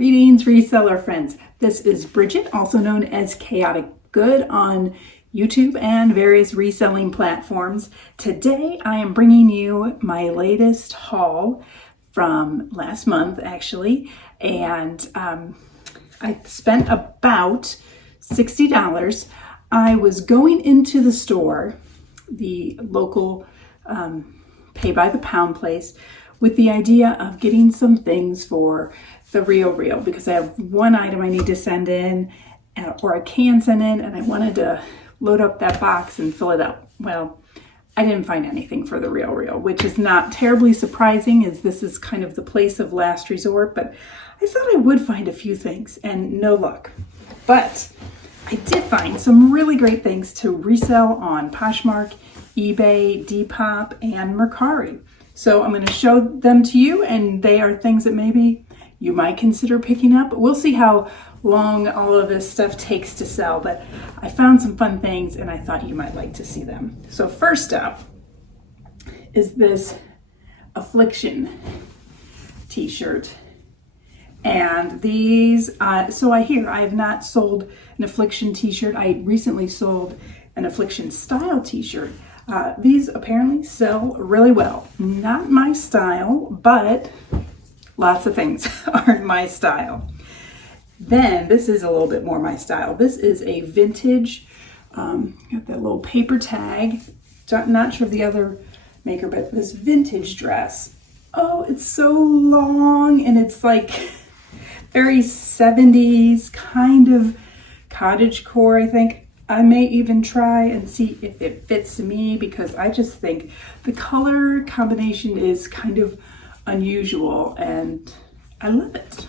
Greetings, reseller friends. This is Bridget, also known as Chaotic Good on YouTube and various reselling platforms. Today I am bringing you my latest haul from last month, actually, and I spent about $60. I was going into the store, the local pay by the pound place, with the idea of getting some things for the Real because I have one item I need to send in, or I can send in, and I wanted to load up that box and fill it up. Well, I didn't find anything for the Real, which is not terribly surprising, as this is kind of the place of last resort, but I thought I would find a few things, and no luck. But I did find some really great things to resell on Poshmark, eBay, Depop, and Mercari. So I'm going to show them to you, and they are things that maybe you might consider picking up. We'll see how long all of this stuff takes to sell, but I found some fun things and I thought you might like to see them. So first up is this Affliction T-Shirt. And these, so I hear I have not sold an Affliction T-shirt. I recently sold an Affliction style T-shirt. These apparently sell really well. Not my style, but lots of things aren't my style. Then this is a little bit more my style. This is a vintage, got that little paper tag. Not sure of the other maker, but this vintage dress. Oh, it's so long, and it's like very 70s, kind of cottagecore, I think. I may even try and see if it fits me, because I just think the color combination is kind of unusual and I love it.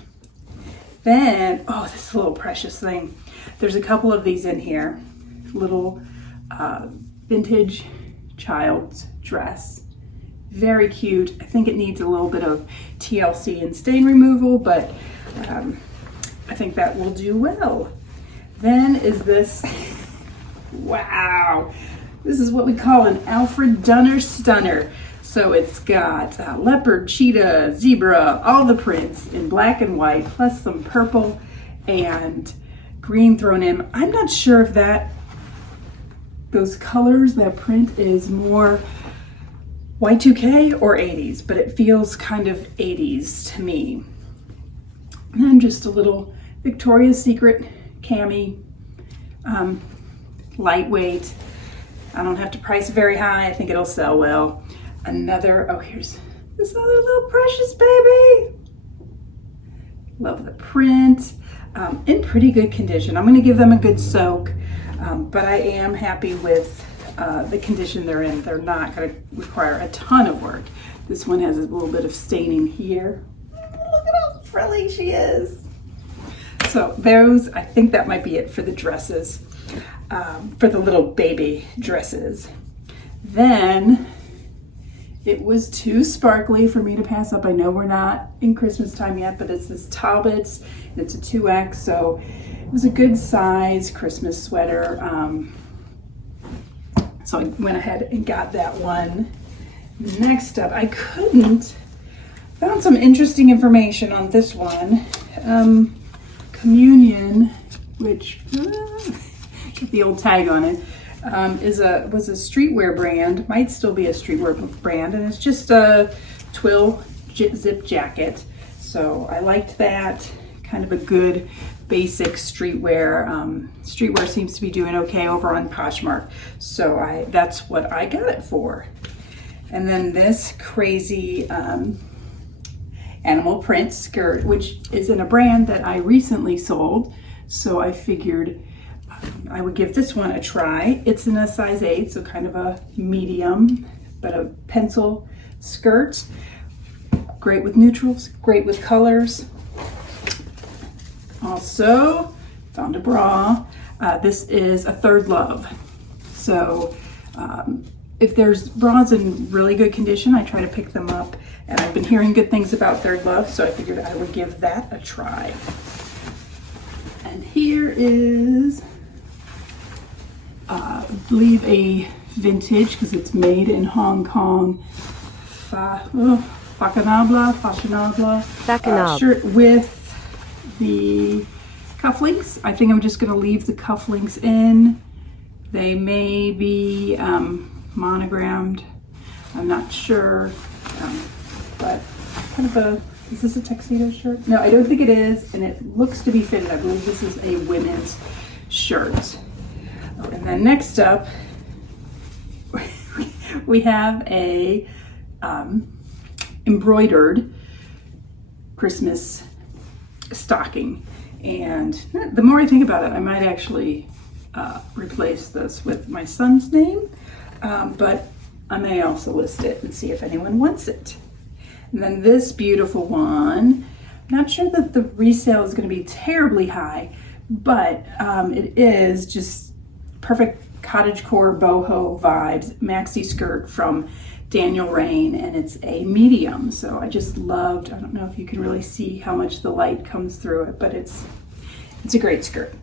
Then, oh, this little precious thing. There's a couple of these in here. Little vintage child's dress. Very cute. I think it needs a little bit of TLC and stain removal, but I think that will do well. Then is this, wow, this is what we call an Alfred Dunner Stunner. So it's got leopard, cheetah, zebra, all the prints in black and white, plus some purple and green thrown in. I'm not sure if those colors, that print is more Y2K or 80s, but it feels kind of 80s to me. And then just a little Victoria's Secret cami, lightweight. I don't have to price very high. I think it'll sell well. Another, oh, here's this other little precious baby. Love the print. In pretty good condition. I'm going to give them a good soak, but I am happy with the condition they're in. They're not going to require a ton of work. This one has a little bit of staining here. Look at how frilly she is. So those, I think that might be it for the dresses, for the little baby dresses. Then it was too sparkly for me to pass up. I know we're not in Christmas time yet, but it's this Talbot's, and it's a 2X, so it was a good size Christmas sweater. So I went ahead and got that one. Next up, I found some interesting information on this one. Communion, which, get the old tag on it, was a streetwear brand, might still be a streetwear brand, and it's just a twill zip jacket. So I liked that, kind of a good basic streetwear. Streetwear seems to be doing okay over on Poshmark, so that's what I got it for. And then this crazy animal print skirt, which is in a brand that I recently sold, so I figured I would give this one a try. It's in a size 8, so kind of a medium, but a pencil skirt. Great with neutrals, great with colors. Also, found a bra. This is a Third Love. So if there's bras in really good condition, I try to pick them up. And I've been hearing good things about Third Love, so I figured I would give that a try. And here is, I believe, a vintage, because it's made in Hong Kong, fashionable shirt with the cufflinks. I think I'm just going to leave the cufflinks in. They may be monogrammed. I'm not sure, but kind of a, is this a tuxedo shirt? No, I don't think it is, and it looks to be fitted. I believe this is a women's shirt. Oh, and then next up, we have a embroidered Christmas stocking. And the more I think about it, I might actually replace this with my son's name, but I may also list it and see if anyone wants it. And then this beautiful one, I'm not sure that the resale is going to be terribly high, but it is just perfect cottagecore boho vibes, maxi skirt from Daniel Rain, and it's a medium. So I just loved, I don't know if you can really see how much the light comes through it, but it's a great skirt.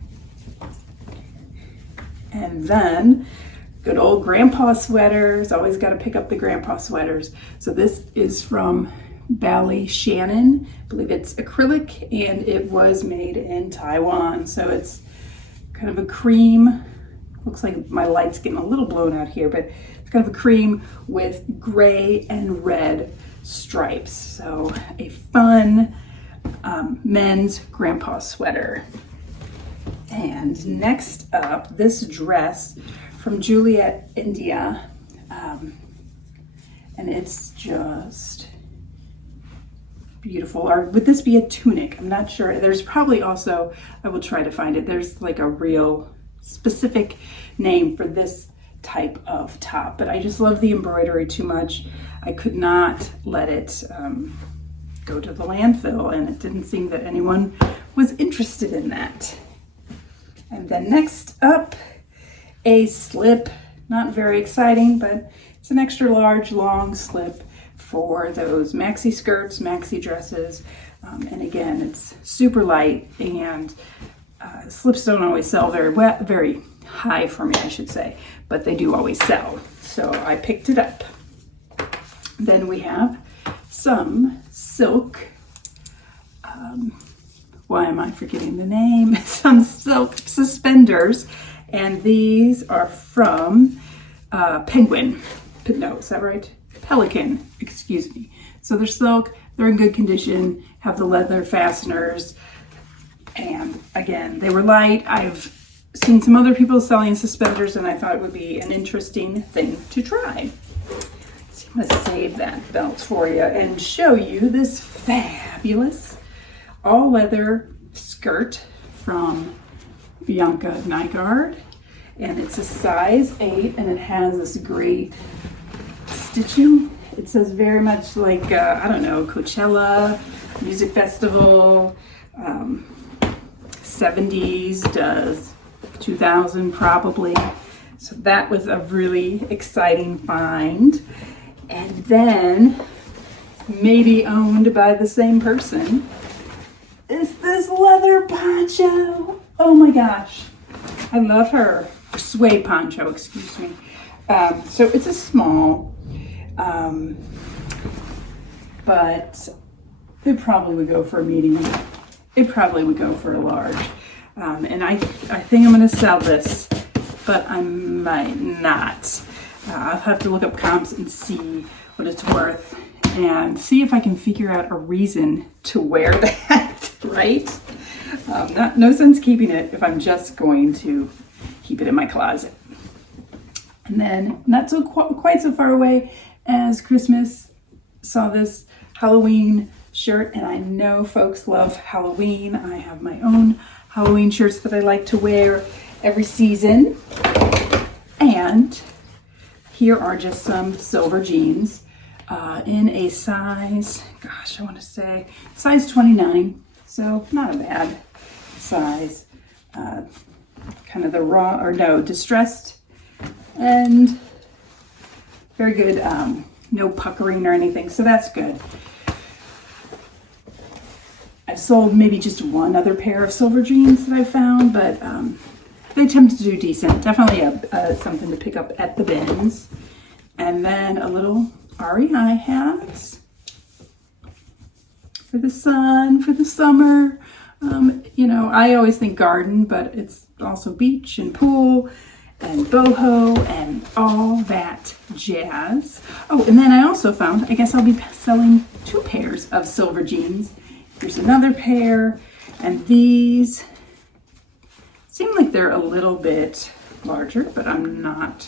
And then good old grandpa sweaters. Always got to pick up the grandpa sweaters. So this is from Bally Shannon. I believe it's acrylic, and it was made in Taiwan. So it's kind of a cream. Looks like my light's getting a little blown out here, but it's kind of a cream with gray and red stripes. So a fun men's grandpa sweater. And next up, this dress from Juliet India, and it's just beautiful. Or would this be a tunic? I'm not sure. There's probably also, I will try to find it, there's like a real specific name for this type of top, but I just love the embroidery too much. I could not let it go to the landfill, and it didn't seem that anyone was interested in that. And then next up, a slip. Not very exciting, but it's an extra large long slip for those maxi skirts, maxi dresses. And again, it's super light, and slips don't always sell very high for me, I should say, but they do always sell. So I picked it up. Then we have some silk, why am I forgetting the name? Some silk suspenders, and these are from Penguin. No, is that right? Pelican, excuse me. So they're silk, they're in good condition, have the leather fasteners, and again, they were light. I've seen some other people selling suspenders, and I thought it would be an interesting thing to try. So I'm gonna save that belt for you and show you this fabulous all leather skirt from Bianca Nygard, and it's a size 8, and it has this great stitching. It says very much like I don't know, Coachella music festival, 70s does 2000 probably. So that was a really exciting find. And then maybe owned by the same person is this leather poncho. Oh my gosh, I love her. Suede poncho, excuse me. So it's a small, but it probably would go for a medium. It probably would go for a large. And I think I'm gonna sell this, but I might not. I'll have to look up comps and see what it's worth and see if I can figure out a reason to wear that, right? No sense keeping it if I'm just going to keep it in my closet. And then, not so quite so far away as Christmas, saw this Halloween shirt, and I know folks love Halloween. I have my own Halloween shirts that I like to wear every season. And here are just some silver jeans in a size, gosh, I want to say size 29. So not a bad size. Kind of the raw, or no, distressed, and very good, no puckering or anything, so that's good. I've sold maybe just one other pair of silver jeans that I found, but they tend to do decent. Definitely something to pick up at the bins. And then a little REI hat for the sun, for the summer. know, I always think garden, but it's also beach and pool and boho and all that jazz. Oh, and then I also found, I guess I'll be selling 2 pairs of silver jeans. Here's another pair, and these seem like they're a little bit larger, but I'm not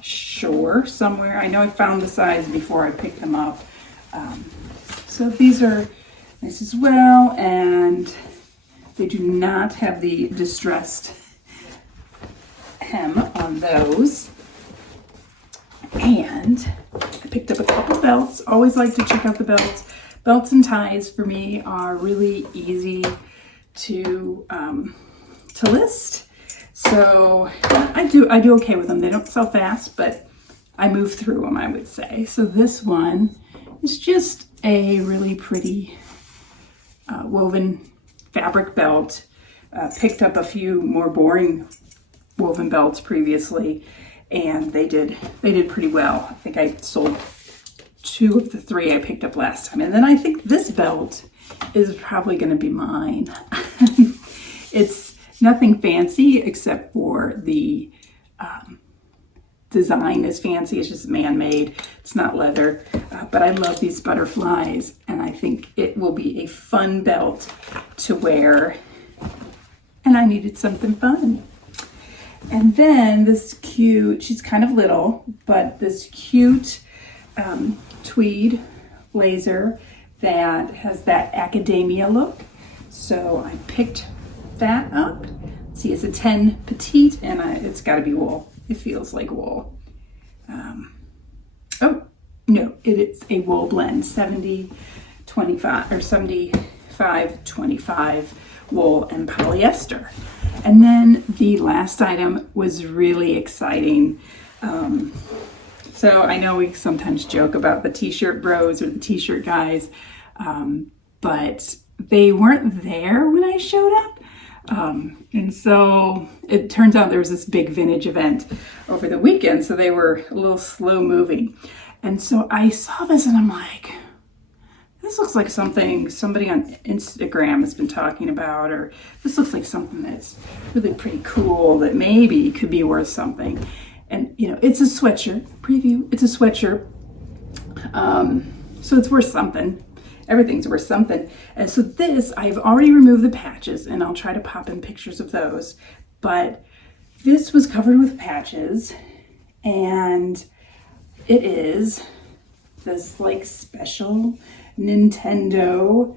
sure. Somewhere, I know I found the size before I picked them up. So these are nice as well, and they do not have the distressed hem on those. And I picked up a couple belts. Always like to check out the belts. Belts and ties for me are really easy to list. So I do okay with them. They don't sell fast, but I move through them, I would say. So this one is just a really pretty woven fabric belt. Picked up a few more boring woven belts previously, and they did pretty well. I think I sold 2 of the 3 I picked up last time. And then I think this belt is probably going to be mine. It's nothing fancy except for the design is fancy. It's just man-made. It's not leather, but I love these butterflies, and I think it will be a fun belt to wear, and I needed something fun. And then this cute, she's kind of little, but this cute tweed blazer that has that academia look. So I picked that up. See, it's a 10 petite, and it's got to be wool. It feels like wool. Oh, no, it is a wool blend, 70-25 or 75-25 wool and polyester. And then the last item was really exciting. So I know we sometimes joke about the t-shirt bros or the t-shirt guys, but they weren't there when I showed up. And so it turns out there was this big vintage event over the weekend, so they were a little slow moving. And so I saw this and I'm like, this looks like something somebody on Instagram has been talking about, or this looks like something that's really pretty cool that maybe could be worth something. And you know, it's a sweatshirt preview. It's a sweatshirt. So it's worth something. Everything's worth something. And so this, I've already removed the patches, and I'll try to pop in pictures of those. But this was covered with patches, and it is this like special Nintendo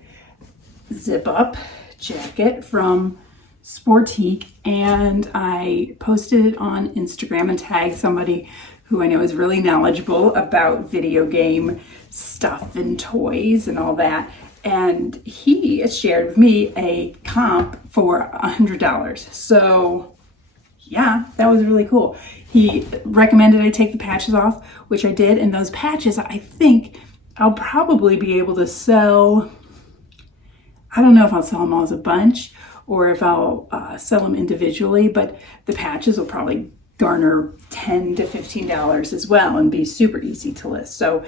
zip-up jacket from Sportique, and I posted it on Instagram and tagged somebody who I know is really knowledgeable about video game stuff and toys and all that. And he shared with me a comp for $100. So yeah, that was really cool. He recommended I take the patches off, which I did. And those patches, I think I'll probably be able to sell. I don't know if I'll sell them all as a bunch or if I'll sell them individually, but the patches will probably garner $10 to $15 as well and be super easy to list. So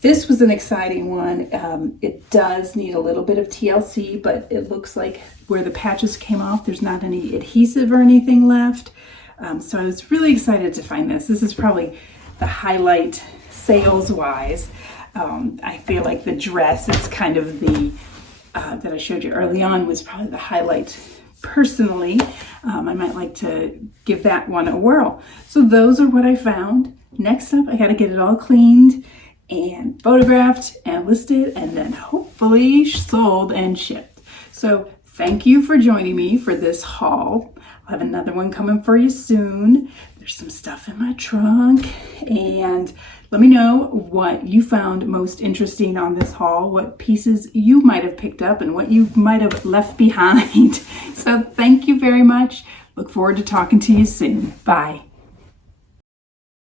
this was an exciting one. It does need a little bit of TLC, but it looks like where the patches came off, there's not any adhesive or anything left. So I was really excited to find this. This is probably the highlight sales-wise. I feel like the dress is kind of the, that I showed you early on was probably the highlight personally. I might like to give that one a whirl. So those are what I found. Next up, I got to get it all cleaned and photographed and listed, and then hopefully sold and shipped. So thank you for joining me for this haul. I'll have another one coming for you soon. There's some stuff in my trunk, and let me know what you found most interesting on this haul, what pieces you might have picked up and what you might have left behind. So thank you very much. Look forward to talking to you soon. Bye.